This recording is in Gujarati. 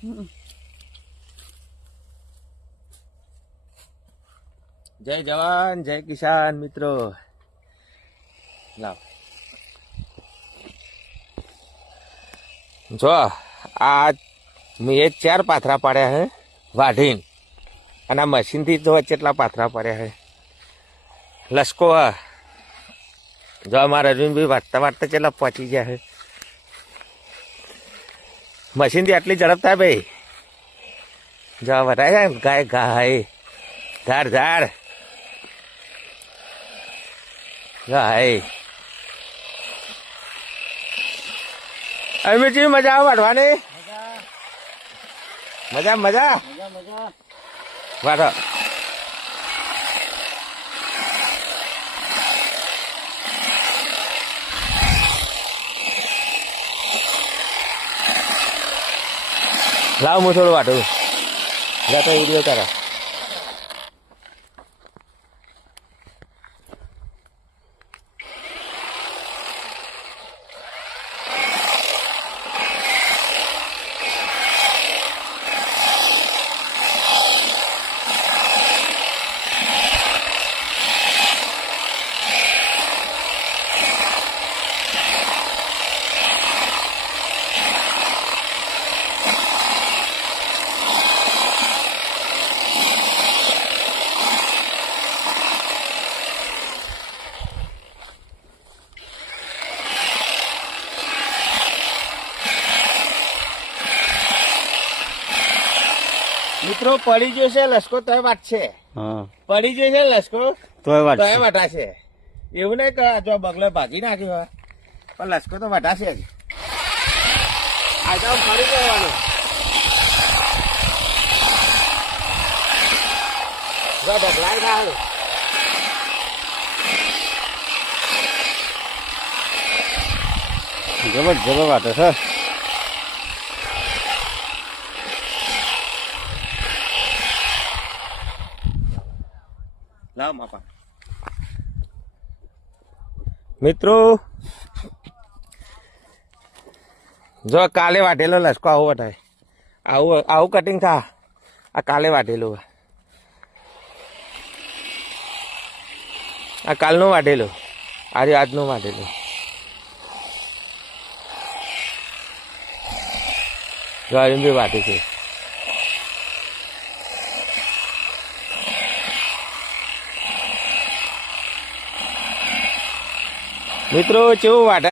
જય જવાન જય કિસાન મિત્રો. લાવ જો આ મેં 4 પાથરા પાડ્યા હે વાઢીન, અને આ મશીનથી જો કેટલા પાથરા પાડ્યા હે. લસકો જો અમારા અરવિંદભાઈ વાટતા વાટતા કેટલા પહોંચી ગયા હે. મશીનથી આટલી ઝડપ થાય ભાઈ. જો વધારે ગાય ગાય ધાર ધાર ગાય. અરવિંદજી મજા આવે વાઢવાની? મજા મજા વાઢો. લાવ હું થોડું વાટું. જાતો વિડીયો કરો. મિત્રો પડી ગયો છે લસકો તોય વાટશે. પડી ગયો છે લસકો તોય વાટાશે. એવું નહીં કે જો બગલો ભાગી નાખ્યો હોય, પણ લસકો તો વાટાશે જ. આજે ફરી જવાનું. જો ઢગલાય ના હાલું. જબર વાટે છે. લાવ માપા. મિત્રો જો કાલે વાટેલો લસકો આવો વટાય. આવું આવું કટિંગ થા. આ કાલે વાટેલું, આ કાલનું વાટેલું, આજે આજનું વાટેલું. જો બી વાટી છે. મિત્રો કેવું વાટા